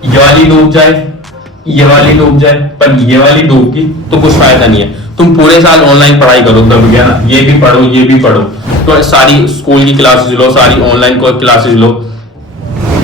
ये वाली डूब जाए, ये वाली डूब जाए, पर ये वाली डूब गई तो कुछ फायदा नहीं है। तुम पूरे साल ऑनलाइन पढ़ाई करो, दब गया ना, ये भी पढ़ो ये भी पढ़ो, तो सारी स्कूल की क्लासेस लो, सारी ऑनलाइन क्लासेस लो,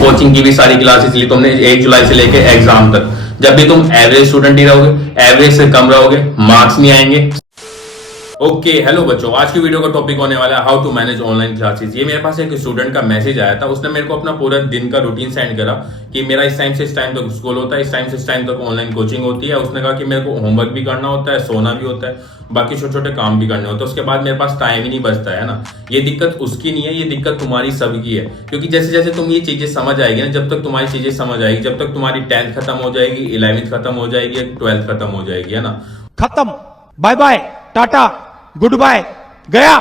कोचिंग की भी सारी क्लासेस ली तुमने 1 जुलाई से लेके एग्जाम तक। जब भी तुम एवरेज स्टूडेंट ही रहोगे, एवरेज से कम रहोगे, मार्क्स नहीं आएंगे। ओके हेलो बच्चों, आज की वीडियो का टॉपिक होने वाला है how to manage online classes. ये मेरे पास एक स्टूडेंट का मैसेज आया था, उसने मेरे को अपना पूरा दिन का रूटीन सेंड करा कि मेरा इस टाइम से इस टाइम तक स्कूल होता है, इस टाइम से इस टाइम तक ऑनलाइन कोचिंग होती है। उसने कहा कि मेरे को होमवर्क भी करना होता है, सोना भी होता है, बाकी छोटे छोटे काम भी करने होते हैं, उसके बाद मेरे पास टाइम ही नहीं बचता है ना। ये दिक्कत उसकी नहीं है, ये दिक्कत तुम्हारी सबकी है, क्योंकि जैसे जैसे तुम ये चीजें समझ आएगी ना, जब तक तुम्हारी चीजें समझ आएगी, जब तक तुम्हारी 10th खत्म हो जाएगी, 11th खत्म हो जाएगी, 12th खत्म हो जाएगी, है ना। खत्म, bye bye, tata, good bye, गया।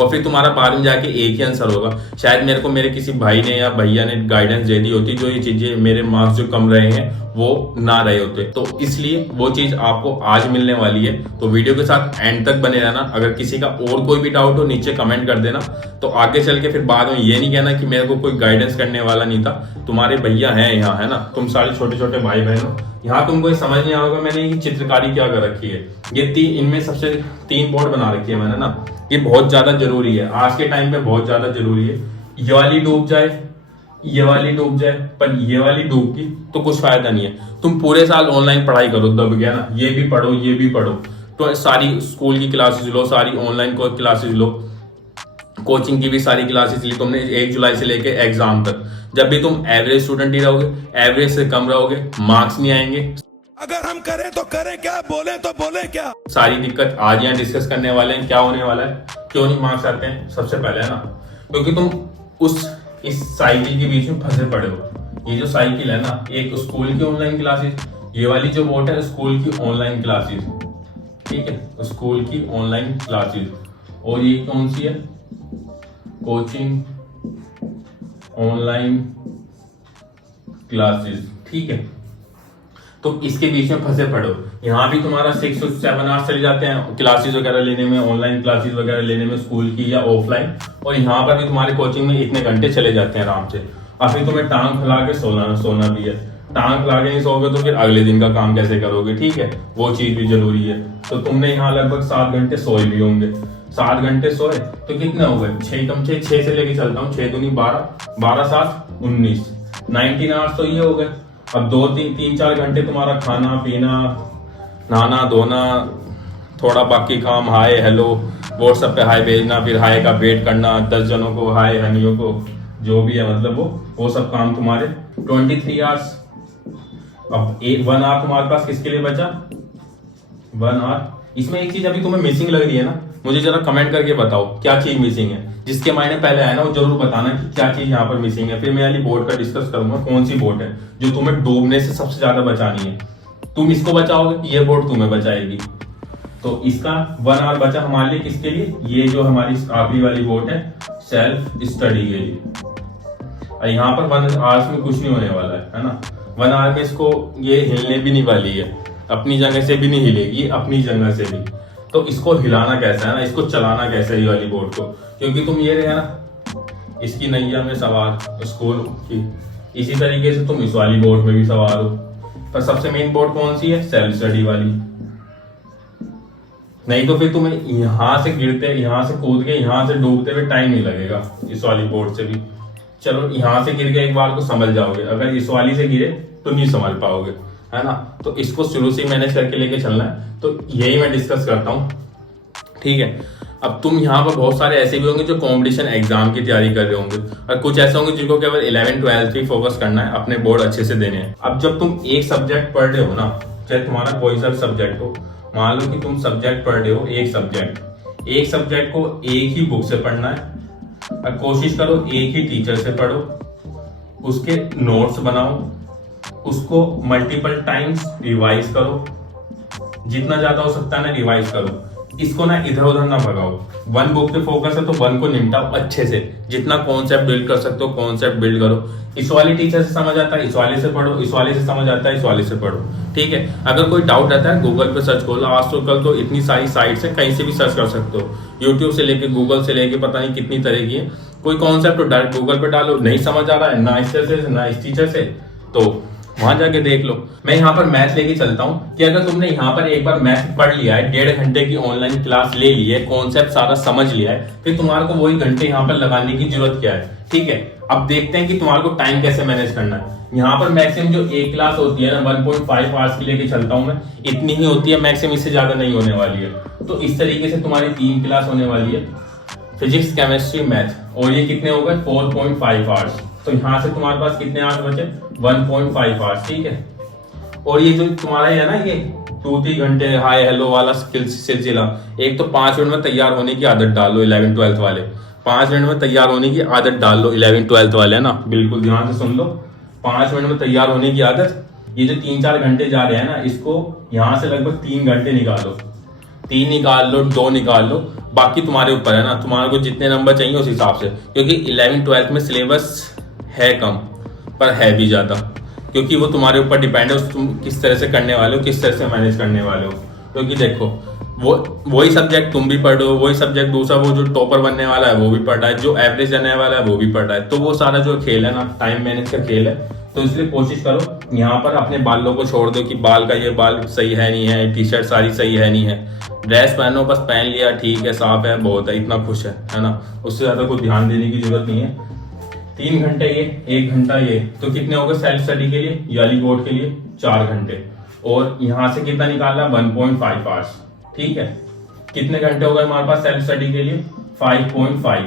और फिर तुम्हारा बाद में जाके एक ही आंसर होगा। शायद मेरे को मेरे किसी भाई ने या भैया ने गाइडेंस दे दी होती, जो ये चीजें मेरे मार्क्स जो कम रहे हैं वो ना रहे होते, तो इसलिए वो चीज आपको आज मिलने वाली है। तो वीडियो के साथ एंड तक बने रहना। अगर किसी का और कोई भी डाउट हो नीचे कमेंट कर देना, तो आगे चल के फिर बाद में ये नहीं कहना कि मेरे को कोई गाइडेंस करने वाला नहीं था। तुम्हारे भैया हैं यहाँ, है ना, तुम सारे छोटे छोटे भाई बहन हो। यहाँ तुमको ये समझ नहीं आएगा मैंने ये चित्रकारी क्या कर रखी है। ये इनमें सबसे 3 बोर्ड बना रखी है मैंने ना। ये बहुत ज्यादा जरूरी है, आज के टाइम पे बहुत ज्यादा जरूरी है। ये वाली डूब जाए, ये वाली डूब जाए, पर ये वाली डूब गई तो कुछ फायदा नहीं है। तुम पूरे साल ऑनलाइन पढ़ाई करो, दब गया ना, ये भी पढ़ो ये भी पढ़ो, तो सारी स्कूल की क्लासेस लो, सारी ऑनलाइन क्लासेस लो, कोचिंग की भी सारी क्लासेस ली तुमने 1 जुलाई से लेके एग्जाम तक। जब भी तुम एवरेज स्टूडेंट ही रहोगे, एवरेज से कम रहोगे, मार्क्स नहीं आएंगे। अगर हम करें तो करें क्या, बोले तो बोले क्या। सारी दिक्कत आज यहाँ डिस्कस करने वाले हैं। क्या होने वाला है, क्यों नहीं मार्क्स आते हैं, सबसे पहले है ना, क्योंकि तुम इस साइकिल के बीच में फंसे पड़े हो। ये जो साइकिल है ना, एक स्कूल की ऑनलाइन क्लासेस, ये वाली जो बोर्ड है स्कूल की ऑनलाइन क्लासेस, ठीक है, स्कूल की ऑनलाइन क्लासेस, और ये कौन सी है, कोचिंग ऑनलाइन क्लासेस, ठीक है। तो इसके बीच में फंसे पड़ो। यहाँ भी तुम्हारा 6 से 7 आवर्स चले जाते हैं क्लासेस वगैरह लेने में, ऑनलाइन क्लासेस वगैरह लेने में, स्कूल की या ऑफलाइन, और यहाँ पर भी तुम्हारे कोचिंग में इतने घंटे चले जाते हैं आराम से। और फिर तुम्हें टांग फैला के सोना भी है। टांग फैला के नहीं सोओगे तो फिर अगले दिन का काम कैसे करोगे, ठीक है, वो चीज भी जरूरी है। तो तुमने यहाँ लगभग 7 घंटे सोए भी होंगे। 7 घंटे सोए तो कितने हो गए, 6 कम 6 से लेके चलता हूँ, 6 दूनी 12, 12 7 19, 19 आवर्स तो ये हो गए। अब 2-3-4 घंटे तुम्हारा खाना पीना, नहाना धोना, थोड़ा बाकी काम, हाय हेलो, व्हाट्सएप पे हाय भेजना, फिर हाय का वेट करना, 10 जनों को हाय, हनियों को, जो भी है मतलब वो सब काम तुम्हारे 23 आवर्स। अब 1 आवर तुम्हारे पास किसके लिए बचा, 1 आवर। इसमें एक चीज अभी तुम्हें मिसिंग लग रही है ना, मुझे जरा कमेंट करके बताओ क्या चीज मिसिंग है। जिसके मायने पहले आया ना वो जरूर बताना कि क्या चीज यहाँ पर मिसिंग है। फिर मैं वाली बोर्ड का डिस्कस करूंगा, कौन सी बोर्ड है जो तुम्हें डूबने से सबसे ज्यादा बचानी है। तुम इसको बचाओगे, ये बोर्ड तुम्हें बचाएगी। तो इसका 1 आवर बचा हमारे लिए, किसके लिए, ये जो हमारी आखिरी वाली बोर्ड है सेल्फ स्टडी के लिए। यहाँ पर 1 आवर्स में कुछ नहीं होने वाला है ना। 1 आवर में इसको ये हिलने भी नहीं वाली है, अपनी जगह से भी नहीं हिलेगी, अपनी जगह से भी। तो इसको हिलाना कैसा है ना, इसको चलाना कैसे है ये वाली बोर्ड को, क्योंकि तुम ये रहे ना इसकी नैया में सवार स्कूल की, इसी तरीके से तुम इस वाली बोर्ड में भी सवार हो। पर सबसे मेन बोर्ड कौन सी है, सेल्फ स्टडी वाली। नहीं तो फिर तुम्हें यहां से गिरते, यहां से कूद के, यहां से डूबते हुए टाइम नहीं लगेगा इस वाली बोर्ड से भी। चलो यहां से गिर के एक बार तो समझ जाओगे, अगर इस वाली से गिरे तो नहीं समझ पाओगे, है ना। तो इसको शुरू से मैनेज करके लेके चलना है, तो यही मैं डिस्कस करता हूँ, ठीक है। अब तुम यहाँ पर बहुत सारे ऐसे भी होंगे जो कंपटीशन एग्जाम की तैयारी कर रहे होंगे, और कुछ ऐसे होंगे जिनको केवल 11th 12th ही फोकस करना है, अपने बोर्ड अच्छे से देने हैं। अब जब तुम एक सब्जेक्ट पढ़ रहे हो ना, चाहे तुम्हारा कोई सा सब्जेक्ट हो, मान लो कि तुम सब्जेक्ट पढ़ रहे हो, एक सब्जेक्ट को एक ही बुक से पढ़ना है, और कोशिश करो एक ही टीचर से पढ़ो, उसके नोट्स बनाओ, उसको मल्टीपल टाइम्स रिवाइज करो, जितना ज्यादा हो सकता है ना रिवाइज करो। इसको ना इधर उधर ना भगाओ। 1 बुक पे फोकस है तो 1 को निपटाओ अच्छे से, जितना कॉन्सेप्ट बिल्ड कर सकते हो कॉन्सेप्ट बिल्ड करो। इस वाले टीचर से समझ आता है, इस वाले से पढ़ो, इस वाले से समझ आता है, इस वाले से पढ़ो, ठीक है। अगर कोई डाउट रहता है गूगल पे सर्च करो, आज तो कल तो इतनी सारी साइट्स है, कहीं से भी सर्च कर सकते हो, यूट्यूब से लेके गूगल से लेके पता नहीं कितनी तरह की है। कोई कॉन्सेप्ट डायरेक्ट गूगल पे डालो, नहीं समझ आ रहा है ना इस टीचर से, तो वहां जाके देख लो। मैं यहाँ पर मैथ लेके चलता हूँ कि अगर तुमने यहाँ पर एक बार मैथ पढ़ लिया है, 1.5 घंटे की ऑनलाइन क्लास ले ली है, कॉन्सेप्ट सारा समझ लिया है, फिर तुम्हारे को वही घंटे यहाँ पर लगाने की जरूरत क्या है। ठीक है, अब देखते हैं कि तुम्हारे को टाइम कैसे मैनेज करना है। यहाँ पर मैक्सिमम जो एक क्लास होती है ना 1.5 आवर्स की लेके चलता हूँ मैं, इतनी ही होती है मैक्सिमम, इससे ज्यादा नहीं होने वाली है। तो इस तरीके से तुम्हारी 3 क्लास होने वाली है, फिजिक्स, केमिस्ट्री, मैथ, और ये कितने हो गए 4.5 आवर्स। तो यहाँ से तुम्हारे पास कितने आवर्स बचे 1.5 आवर्स। ठीक है, और ये जो तुम्हारा है ना, ये 2-3 घंटे हाय हेलो वाला सिलसिला, एक तो 5 मिनट में तैयार होने की आदत डाल लो 11th-12th वाले, 5 मिनट में तैयार होने की आदत डाल लो 11th-12th वाले, है ना, बिल्कुल ध्यान से सुन लो, 5 मिनट में तैयार होने की आदत। ये जो 3-4 घंटे जा रहे हैं ना, इसको यहाँ से लगभग 3 घंटे निकालो, 3 निकाल लो, 2 निकाल लो, बाकी तुम्हारे ऊपर है ना, तुम्हारे को जितने नंबर चाहिए उस हिसाब से, क्योंकि 11th-12th में सिलेबस है कम पर है भी ज्यादा, क्योंकि वो तुम्हारे ऊपर डिपेंड है, तुम किस तरह से करने वाले हो, किस तरह से मैनेज करने वाले हो। क्योंकि देखो वही सब्जेक्ट तुम भी पढ़ रहे हो, वही सब्जेक्ट दूसरा वो जो टॉपर बनने वाला है वो भी पढ़ रहा है, जो एवरेज रहने वाला है वो भी पढ़ रहा है, तो वो सारा जो खेल है ना, टाइम मैनेज का खेल है। तो इसलिए कोशिश करो यहाँ पर अपने बालों को छोड़ दो कि बाल का ये बाल सही है नहीं है, टी शर्ट सारी सही है नहीं है, ड्रेस पहनो, बस पहन लिया ठीक है, साफ है, बहुत है, इतना खुश है ना, उससे ज्यादा कोई ध्यान देने की जरूरत नहीं है। 3 घंटे ये, 1 घंटा ये, तो कितने हो गए सेल्फ स्टडी के लिए, याली बोर्ड के लिए 4 घंटे, और यहाँ से कितना निकालना 1.5 आवर्स। ठीक है, कितने घंटे हो गए हमारे पास सेल्फ स्टडी के लिए 5.5।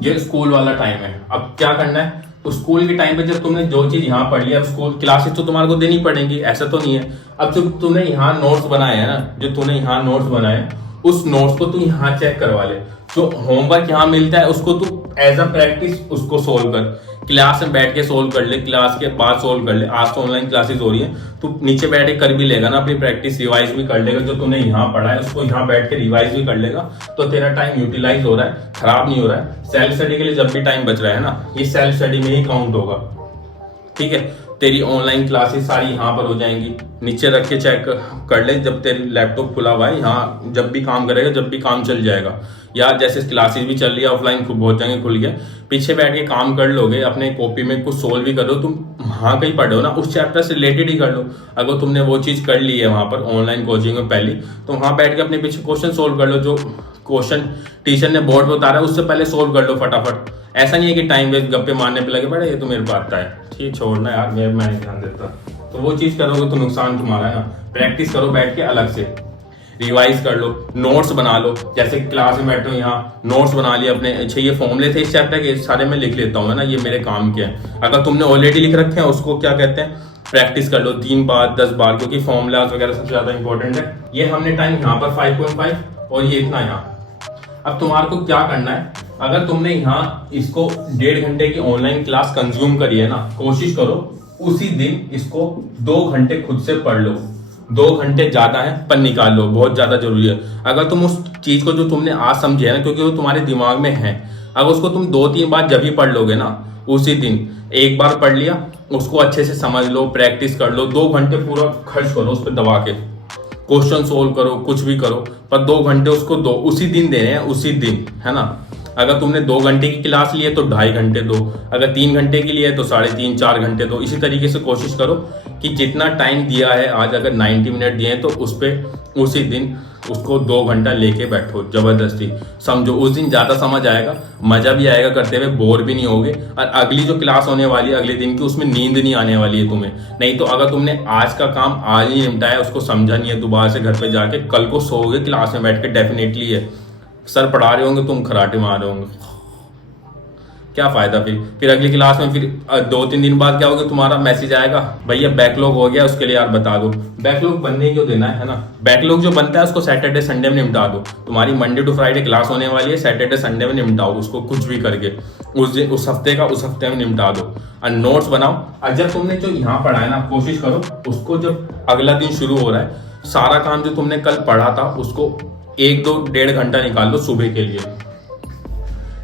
ये स्कूल वाला टाइम है। अब क्या करना है, तो स्कूल के टाइम पे जब तुमने जो चीज यहाँ पढ़ लिया, अब स्कूल क्लासेस तो तुम्हारे को देनी पड़ेंगी, ऐसा तो नहीं है। अब जो तुमने यहाँ नोट्स बनाए हैं ना, जो तूने यहाँ नोट्स बनाए, उस नोट्स को तू यहाँ चेक करवा ले। जो होमवर्क यहाँ मिलता है उसको तू एज अ प्रैक्टिस उसको सोल्व कर, क्लास में बैठ के सोल्व कर ले, क्लास के बाद सोल्व कर ले। आज तो ऑनलाइन क्लासेस हो रही है, तू नीचे बैठ के कर भी लेगा ना, अपनी प्रैक्टिस रिवाइज भी कर लेगा, जो तूने यहाँ पढ़ा है उसको यहाँ बैठ के रिवाइज भी कर लेगा, तो तेरा टाइम यूटिलाइज हो रहा है, खराब नहीं हो रहा है। सेल्फ स्टडी के लिए जब भी टाइम बच रहा है ना, ये सेल्फ स्टडी में ही काउंट होगा। ठीक है, तेरी ऑनलाइन क्लासेस सारी यहाँ पर हो जाएंगी, नीचे रख के चेक कर ले, जब तेरी लैपटॉप खुला हुआ है यहाँ, जब भी काम करेगा, जब भी काम चल जाएगा, या जैसे क्लासेस भी चल रही है ऑफलाइन खूब हो जाएंगे, खुल गया, पीछे बैठ के काम कर लोगे, अपने कॉपी में कुछ सोल्व भी करो, तुम वहां कहीं पढ़ो ना, उस चैप्टर से रिलेटेड ही कर लो। अगर तुमने वो चीज कर ली है वहां पर ऑनलाइन कोचिंग में पहली, तो वहां बैठ के अपने पीछे क्वेश्चन सोल्व कर लो, जो क्वेश्चन टीचर ने बोर्ड पे उतारा है उससे पहले सोल्व कर लो फटाफट। ऐसा नहीं है कि टाइम वेस्ट गप्पे मारने पे लगे पड़े, ये तो मेरे को आता है, ठीक, छोड़ना यार, मैं नहीं ध्यान देता। तो वो चीज करोगे तो नुकसान तुम्हारा है ना। प्रैक्टिस करो बैठ के, अलग से रिवाइज कर लो, नोट्स बना लो, जैसे क्लास में बैठो यहाँ नोट्स बना लिए अपने। अच्छा, ये फॉर्मूले थे इस चैप्टर के, सारे मैं लिख लेता हूँ, है ना, ये मेरे काम के हैं। अगर तुमने ऑलरेडी लिख रखे हैं उसको क्या कहते हैं, प्रैक्टिस कर लो 3 बार 10 बार, क्योंकि फॉर्मूलाज वगैरह सबसे ज्यादा इंपॉर्टेंट है। ये हमने टाइम यहाँ पर 5.5 और ये इतना यहाँ। अब तुम्हारे को क्या करना है, अगर तुमने यहाँ इसको 1.5 घंटे की ऑनलाइन क्लास कंज्यूम करी है ना, कोशिश करो उसी दिन इसको 2 घंटे खुद से पढ़ लो। 2 घंटे ज्यादा है पर निकाल लो, बहुत ज्यादा जरूरी है। अगर तुम उस चीज को जो तुमने आज समझे है ना, क्योंकि वो तुम्हारे दिमाग में है, अगर उसको तुम 2-3 बार जब भी पढ़ लोगे ना, उसी दिन एक बार पढ़ लिया, उसको अच्छे से समझ लो, प्रैक्टिस कर लो, 2 घंटे पूरा खर्च करो उस पर दबा के, क्वेश्चन सोल्व करो, कुछ भी करो, पर 2 घंटे उसको दो, उसी दिन देने हैं, उसी दिन, है ना। अगर तुमने 2 घंटे की क्लास ली है तो 2.5 घंटे दो, अगर 3 घंटे की लिए तो 3.5-4 घंटे दो। इसी तरीके से कोशिश करो कि जितना टाइम दिया है आज, अगर 90 मिनट दिए हैं तो उस पर उसी दिन उसको 2 घंटा लेके बैठो, जबरदस्ती समझो। उस दिन ज्यादा समझ आएगा, मजा भी आएगा करते हुए, बोर भी नहीं होगे। और अगली जो क्लास होने वाली है अगले दिन की, उसमें नींद नहीं आने वाली है तुम्हें। नहीं तो अगर तुमने आज का काम आज ही निपटाया, उसको समझा नहीं है, दोबारा से घर पे जाके कल को सोओगे क्लास में बैठ के, डेफिनेटली है सर पढ़ा रहे होंगे, तुम खराटे मार रहे होंगे, क्या फायदा। फिर अगली क्लास में फिर 2-3 दिन बाद क्या होगा, तुम्हारा मैसेज आएगा, भैया बैकलॉग हो गया, उसके लिए यार बता दो। बैकलॉग बनने क्यों देना है ना, बैकलॉग जो बनता है उसको सैटरडे संडे में निपटा दो। तुम्हारी मंडे टू फ्राइडे क्लास होने वाली है, सैटरडे संडे में निपटाओ उसको, कुछ भी करके उस हफ्ते का उस हफ्ते में निपटा दो। और नोट्स बनाओ, और जब तुमने जो यहाँ पढ़ा है ना, कोशिश करो उसको जब अगला दिन शुरू हो रहा है, सारा काम जो तुमने कल पढ़ा था उसको 1-2-1.5 घंटा निकाल लो सुबह के लिए।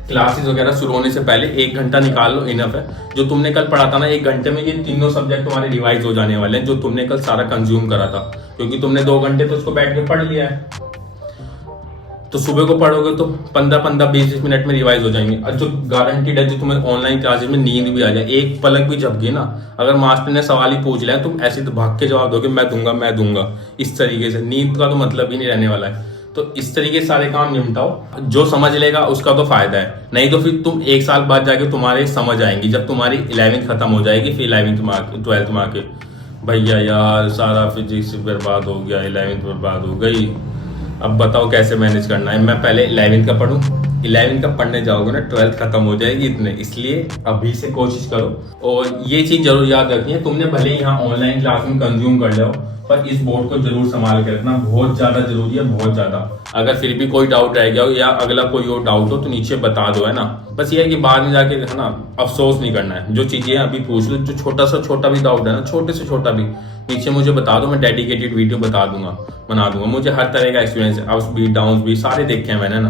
क्लासेस वगैरह शुरू होने से पहले 1 घंटा निकाल लो, इनफ है। जो तुमने कल पढ़ा था ना 1 घंटे में, ये तीनों सब्जेक्ट तुम्हारे रिवाइज हो जाने वाले हैं, जो तुमने कल सारा कंज्यूम करा था, क्योंकि तुमने 2 घंटे तो उसको बैठ के पढ़ लिया है। तो सुबह को पढ़ोगे तो 15-20 मिनट में रिवाइज हो जाएंगे। और जो गारंटीड है, जो तुम्हें ऑनलाइन क्लासेस में नींद भी आ जाए, एक पलक भी झपकी ना, अगर मास्टर ने सवाल ही पूछ लिया तुम ऐसे तो भाग के जवाब दोगे मैं दूंगा इस तरीके से, नींद का तो मतलब ही नहीं रहने वाला है। तो इस तरीके से सारे काम निपटाओ, जो समझ लेगा उसका तो फायदा है, नहीं तो फिर तुम 1 साल बाद जाके तुम्हारे समझ आएंगी जब तुम्हारी 11वीं खत्म हो जाएगी, फिर 12वीं में आके भैया यार सारा फिजिक्स बर्बाद हो गया, 11वीं बर्बाद हो गई, अब बताओ कैसे मैनेज करना है। मैं पहले 11वीं का पढ़ूं, 11वीं का पढ़ने जाओगे ना 12th खत्म हो जाएगी इतने, इसलिए अभी से कोशिश करो। और ये चीज जरूर याद रखनी है, तुमने भले ही यहाँ ऑनलाइन क्लास में कंज्यूम कर लो, पर इस बोर्ड को जरूर संभाल के रखना, बहुत ज्यादा जरूरी है, बहुत ज्यादा। अगर फिर भी कोई डाउट रह गया हो या अगला कोई और डाउट हो तो नीचे बता दो, है ना। बस ये है कि बाद में जाके है ना अफसोस नहीं करना है, जो चीजें अभी पूछ लो, जो छोटा भी डाउट है ना, छोटे से छोटा भी नीचे मुझे बता दो, मैं डेडिकेटेड वीडियो बना दूंगा। मुझे हर तरह का एक्सपीरियंस है, अप्स भी डाउन्स भी सारे देखे हैं मैंने ना।